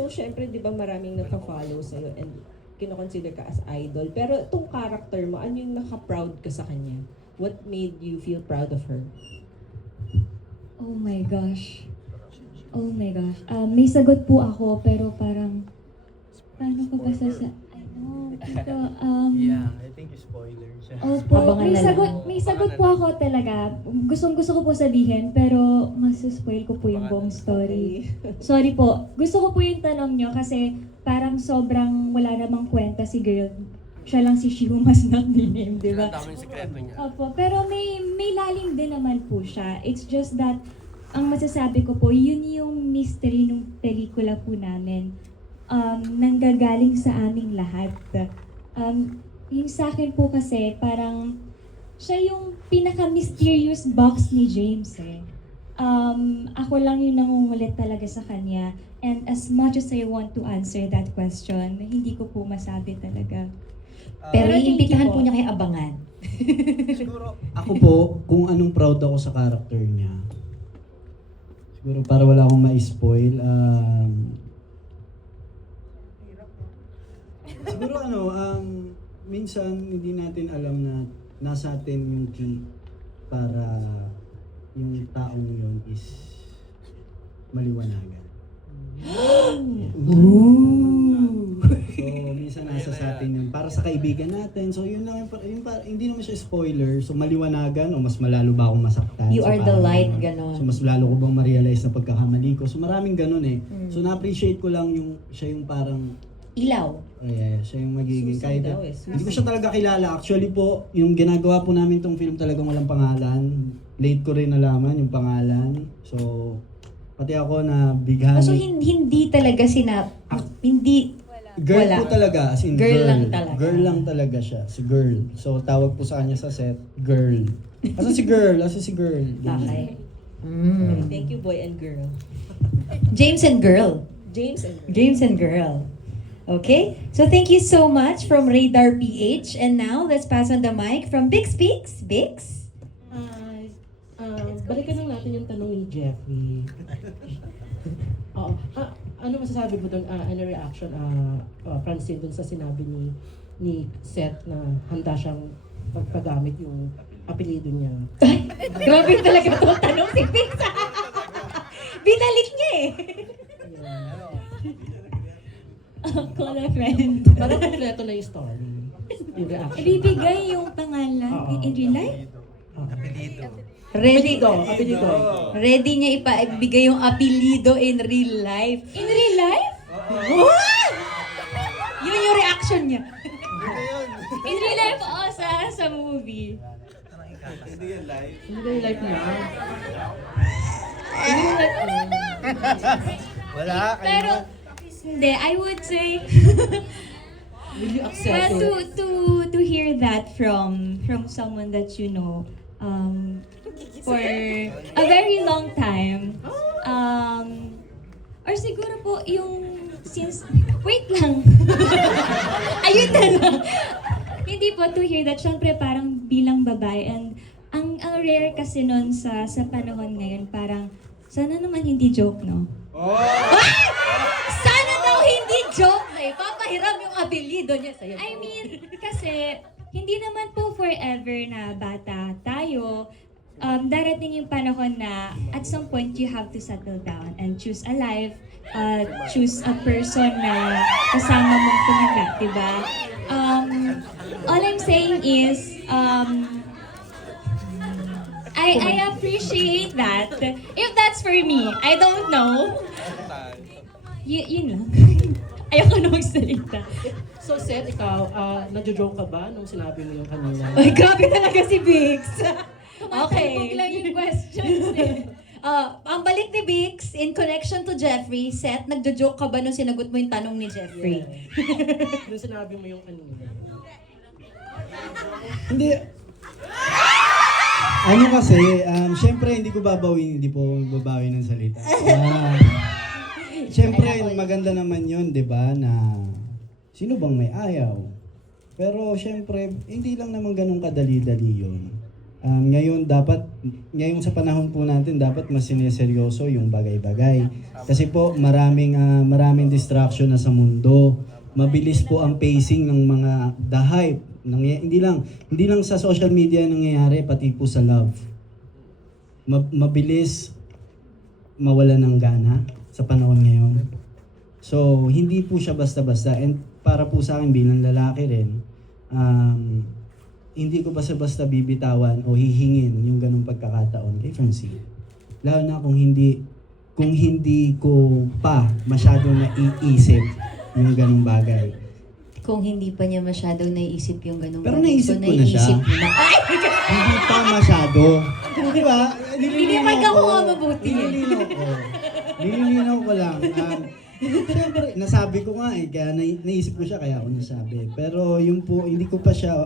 So, syempre, di ba maraming nagka-follow sa'yo and kinoconsider ka as idol. Pero itong character mo, ano yung naka-proud ka sa kanya? What made you feel proud of her? Oh my gosh. Oh my gosh. May sagot po ako, pero parang, paano ko ba I know, pero, Yeah, I think spoiler siya. Opo, Abangan na lang. may sagot po ako talaga. Gusto ko po sabihin, pero mas-spoil ko po yung buong story. Sorry po. Gusto ko po yung tanong nyo kasi parang sobrang wala namang kwenta si girl. Siya lang si she who must not be named, di ba? Ang daming sekreto niya. Opo, pero may lalim din naman po siya. It's just that, ang masasabi ko po, yun yung mystery ng pelikula po namin. Nanggagaling sa aming lahat. Yung sa akin po kasi, parang siya yung pinaka-mysterious box ni James eh. Ako lang yung nangungulit talaga sa kanya. And as much as I want to answer that question, hindi ko po masabi talaga. Pero thank you iimbitahan po. po niya kayo abangan. Siguro, Ako po, kung anong proud ako sa character niya, siguro para wala akong ma-spoil, siguro minsan hindi natin alam na nasa atin yung key para yung taong yun is maliwanagan. So, minsan nasa sa atin yun. Para sa kaibigan natin. So, yun lang. Hindi naman siya spoiler. So, maliwanagan o mas malalo ba akong masaktan? You So, are the parang light, ganun. ganon. So, mas lalo ko bang ma-realize na pagkakamali ko? So, maraming ganun eh. So, na-appreciate ko lang siya yung parang, Ilaw. siya yung magiging. Susi Kahit, daw eh, hindi ko siya talaga kilala. Actually po, yung ginagawa po namin tong film talagang walang pangalan. Late ko rin nalaman yung pangalan. So, pati ako na bighani. So hindi talaga hindi Girl wala. po talaga, as in Girl girl. lang talaga. Girl lang talaga siya, si girl. So tawag po sa kanya sa set, girl. Asan si girl? Asan si girl? Okay. Thank you, boy and girl. James and girl. James and girl. James and girl. Okay? So thank you so much from Radar PH. And now, let's pass on the mic from Bix Bix. Bix? Balikan lang natin yung tanong ni Jeffrey. Oo. Ano masasabi mo doon, ano reaction, Francine, doon sa sinabi ni Seth na handa siyang pagpagamit yung apelido niya? Grabe talaga ito tanong si Bix. Binalik niya eh. Call a friend. Parang kompleto na yung story. Yung reaction. Ibibigay yung pangalan in real life? Ready, Apelido. ready niya ipaibigay yung apelido in real life. In real life? What? Yun yung reaction niya. In real life o sa movie? Hindi yung life na. wala. Pero, hindi, I would say, Will you accept well, it? to hear that from someone that you know, for a very long time, or siguro po yung since, wait lang, ayun na lang. Hindi po, to hear that, syempre parang bilang babae, and ang rare kasi nun sa panahon ngayon, parang, sana naman hindi joke, no? Sana daw hindi joke na ipapahiram yung apelido niya sa'yo. I mean, kasi hindi naman po forever na bata tayo. Darating yung panahon na at some point you have to settle down and choose a life, choose a person na kasama mong tumanda, diba? All I'm saying is, I appreciate that. If that's for me, I don't know. Yun lang. Ayoko na magsalita. So Seth, ikaw, nadjo-joke ka ba nung sinabi mo yung kanina? Ay, grabe talaga si Bix. Okay. lang yung questions eh. Ang balik ni Bix, in connection to Jeffrey, Seth, nagjo-joke ka ba nung sinagot mo yung tanong ni Jeffrey? Nung sinabi mo yung kanina. Hindi. Ano kasi, syempre hindi ko babawin, hindi po babawi ng salita. Syempre, maganda naman yun, di ba, na sino bang may ayaw? Pero syempre, hindi lang naman ganun kadali-dali yun. Ngayon sa panahon po natin, dapat mas sineseryoso yung bagay-bagay. Kasi po, maraming distraction na sa mundo. Mabilis po ang pacing ng mga the hype. Hindi lang sa social media nangyayari, pati po sa love. Mabilis mawala ng gana sa panahon ngayon. So, hindi po siya basta-basta. And para po sa akin bilang lalaki rin, hindi ko basta-basta bibitawan o hihingin yung ganung pagkakataon kay Francine. Lalo na kung hindi ko pa masyadong naiisip yung ganung bagay. Kung hindi pa niya masyadong naiisip yung ganung Pero bagay. naisip ko na siya. naiisip mo na. Ay! Hindi pa masyado. Di ba? Pinipag ako nga mabuti eh. Nililinaw ko lang. Siyempre, nasabi ko nga eh, kaya naisip ko siya, kaya ako nasabi. Pero yung po, hindi ko pa siya,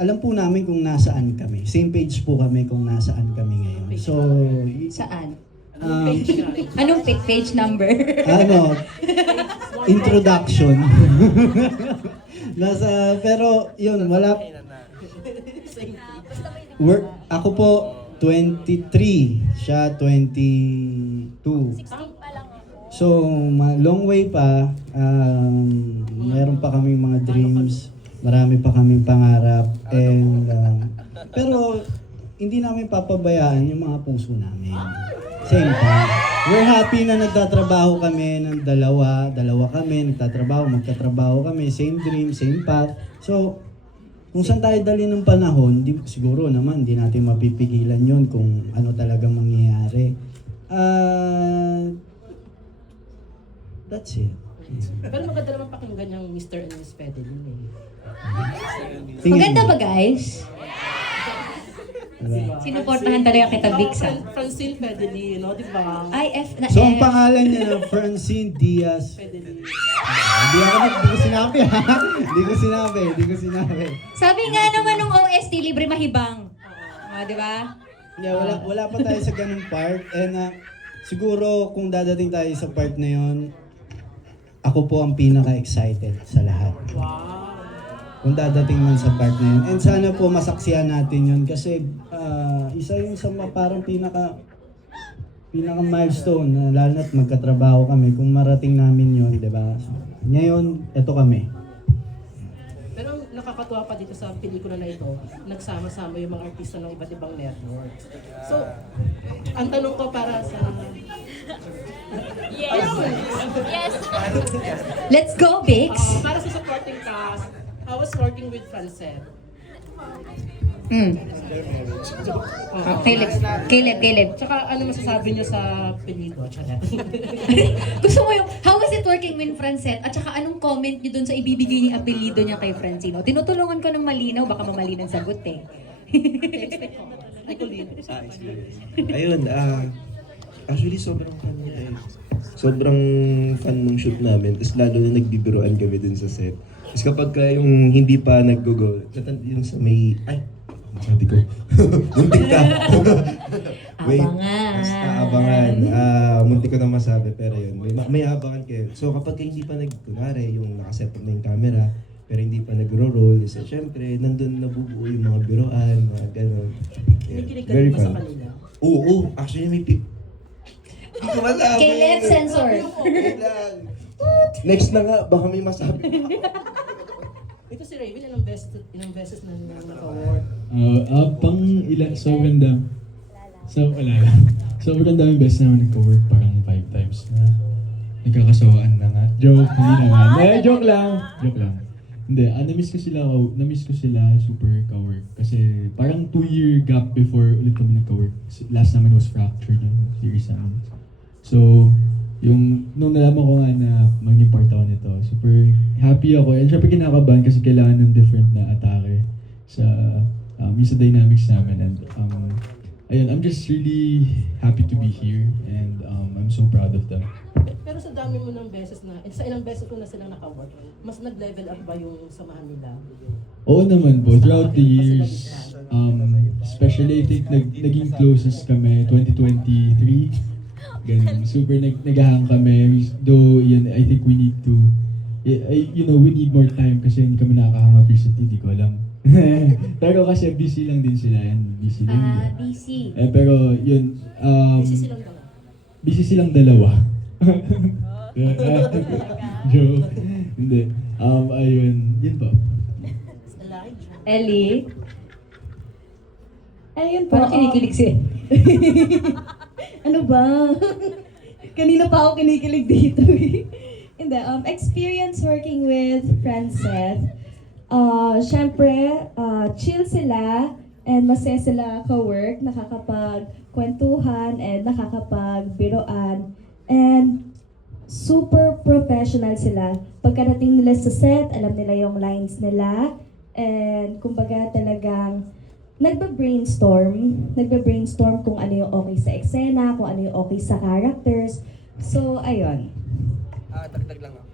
alam po namin kung nasaan kami. Same page po kami kung nasaan kami ngayon. So, Saan? um, Anong page number? introduction. Pero yun, wala. Ako po, 23. Siya, 22. So, long way pa. Meron pa kaming mga dreams. Marami pa kaming pangarap. And, pero, hindi namin papabayaan yung mga puso namin. Same time. We're happy na nagtatrabaho kami ng dalawa kami, magkatrabaho kami, same dream, same path. So, kung saan tayo dali ng panahon, siguro naman, di natin mapipigilan yon kung ano talagang mangyayari. That's it. Pero maganda naman pakinggan yung Mr. and Miss Fedelin eh. Tingin Maganda mo. ba guys? Diba? Sinuportahan talaga kita, Bix, ha? Francine Fedelin, no? Di ba? IF na So, ang F. pangalan niya na Francine Diaz. Fedelin. Hindi ko sinabi ha. Hindi ko sinabi. Sabi nga naman nung OST, libre mahibang. Di ba? Yeah, wala pa tayo sa ganung part. And siguro kung dadating tayo sa part na yon, ako po ang pinaka-excited sa lahat. Wow. Kung dadating man sa part na yun. And sana po masaksihan natin yun kasi isa yun sa parang pinaka milestone na lalo na't magkatrabaho kami kung marating namin yun, di ba? Ngayon, eto kami. Pero ang nakakatuwa pa dito sa pelikula na ito, nagsama-sama yung mga artista ng iba't ibang network. So, ang tanong ko para sa... Yes! Let's go, Bix! Para sa supporting cast, how was working with Francette? Caleb. Tsaka ano masasabi niyo sa pelikula? Gusto mo yung, how was it working with Francette? At saka anong comment niyo dun sa ibibigay niyang apelido niya kay Francino? Tinutulungan ko ng malinaw, baka mamali ng sagot eh. Ay, Colleen. Ayun, actually sobrang fan niya eh. Sobrang fan ng shoot namin, tapos lalo na nagbibiroan kami dun sa set. Tapos kapag yung hindi pa nag-go, yung sa may, sabi ko, muntik ka. Wait, Abangan. basta abangan. Muntik ko na masabi, pero yun, may abangan kayo. So kapag hindi pa kunwari, yung nakaset up na yung camera, pero hindi pa nagro-roll, so syempre, nandun nabubuo yung mga biroan, mga gano'n. Kinikilig ka rin ba sa kanila? Oo, actually may Ako masabi. Caleb, sensor. Wait lang. Next na nga, baka may masabi. Ito si Raven, ilang beses na naka-award. Sobrang dami. Wala lang. Sobrang daming beses naman nagka-work, parang 5 times na nagkakasawaan na nga. Joke, hindi naman. Joke lang. Hindi, na-miss ko sila super ka-work. Kasi parang 2-year gap before ulit kami nagka-work. Last namin was Fractured yung series namin. So, nung nalaman ko nga na maging part ako nito, super happy ako. And syempre kinakabahan kasi kailangan ng different na atake sa dynamics namin. And ayun, I'm just really happy to be here and I'm so proud of them. Pero sa dami mo ng beses na, sa ilang beses ko na silang naka-award, mas nag-level up ba yung samahan nila? Oo naman po, throughout the years, especially I think naging closest kami 2023. Ganun, super naghahang kami. Though, yun, I think we need to, we need more time kasi hindi kami nakakahanga recently. Hindi ko alam Pero kasi busy lang din sila yan. Busy din. Busy. Pero yun, busy silang dalawa. Joke. Hindi. Ayun. Yun po. Ellie? Ayun po. Parang kinikilig siya. Ano ba? Kanina pa ako kinikilig dito eh. Hindi, experience working with Franceth. Siyempre, chill sila and masaya sila ka-work, nakakapag-kwentuhan and nakakapag-biroan. And super professional sila. Pagkarating nila sa set, alam nila yung lines nila. And kumbaga talagang nagbe-brainstorm kung ano yung okay sa eksena, kung ano yung okay sa characters. So, ayun. Dagdag lang ako.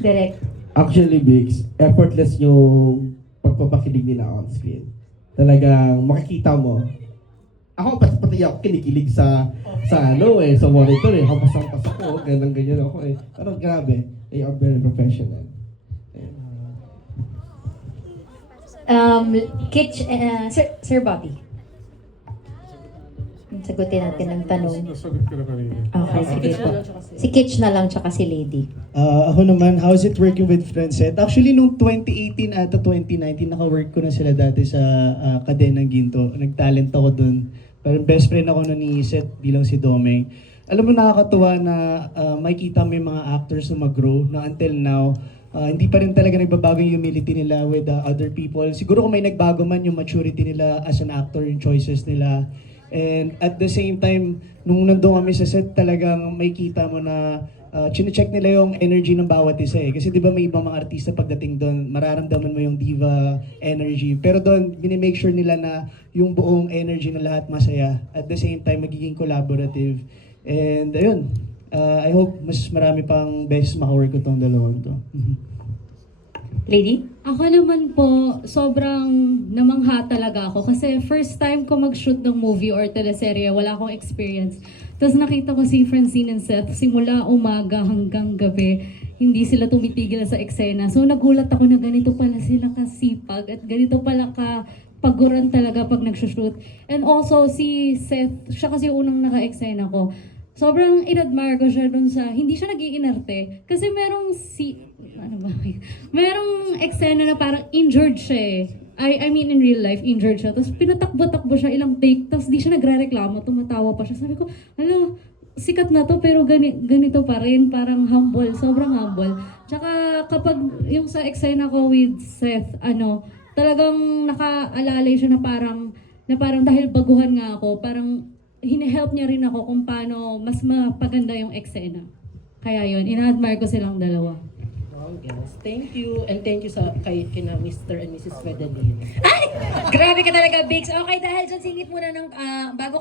Direct. Actually, Biggs, effortless yung pagpapakilig nila on screen. Talagang makikita mo. Ako, pati ako kinikilig sa monitor eh. Hampas-hampas ako, ganyan ako eh. Pero grabe, they are very professional. Kitch, Sir Bobby. Sagutin natin ang tanong. Okay, sige po. Si Kitch na lang, tsaka si Lady. Ako naman, how's it working with Franceth? Actually, nung 2018 at 2019, naka-work ko na sila dati sa Kadenang Ginto. Nag-talent ako dun. Parang best friend ako nun ni Seth bilang si Domeng. Alam mo, nakakatuwa na makikita mo yung mga actors na mag-grow na until now, hindi pa rin talaga nagbabago yung humility nila with other people. Siguro kung may nagbago man yung maturity nila as an actor, yung choices nila. And at the same time, nung nandun kami sa set, talagang makikita mo na chine-check nila yung energy ng bawat isa eh. Kasi di ba may ibang mga artista pagdating doon, mararamdaman mo yung diva energy. Pero doon, minimake sure nila na yung buong energy ng lahat masaya. At the same time, magiging collaborative. And ayun, I hope mas marami pang beses makawork ko tong dalawang to. Lady? Ako naman po, sobrang namangha talaga ako kasi first time ko mag-shoot ng movie or teleserye, wala akong experience. Tapos nakita ko si Francine and Seth, simula umaga hanggang gabi, hindi sila tumitigil sa eksena. So nagulat ako na ganito pala sila kasipag at ganito pala paguran talaga pag nag-shoot. And also si Seth, siya kasi yung unang naka-eksena ko. Sobrang in-admire ko siya dun sa, hindi siya nag-iinarte. Kasi merong merong eksena na parang injured siya eh. I mean in real life, injured siya. Tapos pinatakbo-takbo siya ilang take, tapos di siya nagre-reklamo, tumatawa pa siya. Sabi ko, hala, sikat na to pero ganito pa rin, parang humble, sobrang humble. Tsaka kapag yung sa eksena ko with Seth, talagang nakaalalay siya na parang dahil baguhan nga ako, parang hine-help niya rin ako kung paano mas mapaganda yung eksena. Kaya yun, ina-admire ko silang dalawa. Wow, guys. Thank you. And thank you kina Mr. and Mrs. Fedelin. Grabe ka talaga, Biggs. Okay, dahil dyan, singit muna ng bago